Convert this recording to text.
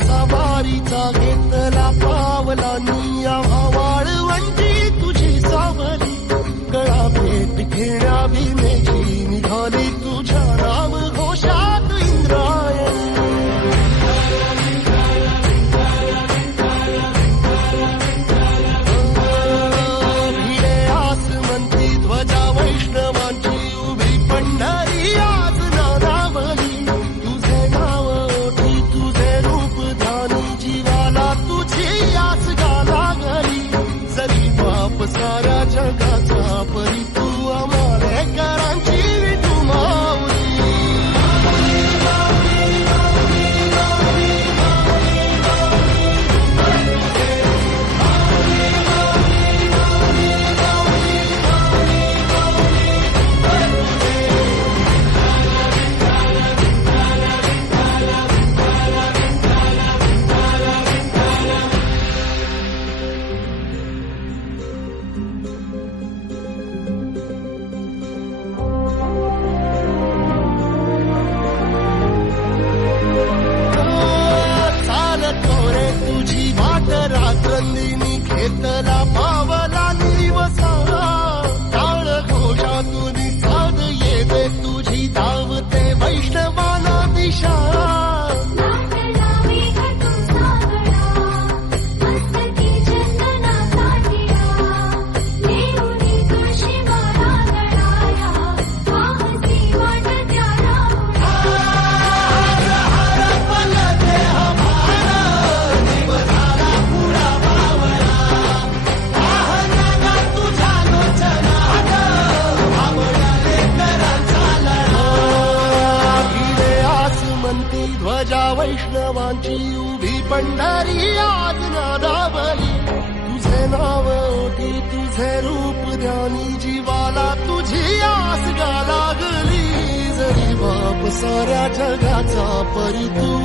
सवारीचा घेतला पावलांनी आम्हा वाळवंटी तुझी सावली गळा भेट घेण्या भीमेची निघाली तुझ्या नाम घोषात इंद्रायणी भिडे आसमंती ध्वजा वैष्णवांची उभी पंढरी आज नादावली तुझे नाव ओठी तुझे रूप जीवाला तुझी आस गाला गली जरी बाप साऱ्या जगाचा परी तू आमालेकरांची विठू माऊली तुझी वाट रात्रंदिनी घेतला पावला निवसा टाळ घोषातून साध येते तुझी धावते वैष्णवाला दिशा ध्वजा वैष्णवांची उभी पंढरी आज नादावली तुझे नाव ओठी तुझे रूप ध्यानी जीवाला तुझी आस गा लागली जरी बाप साऱ्या जगाचा परी तू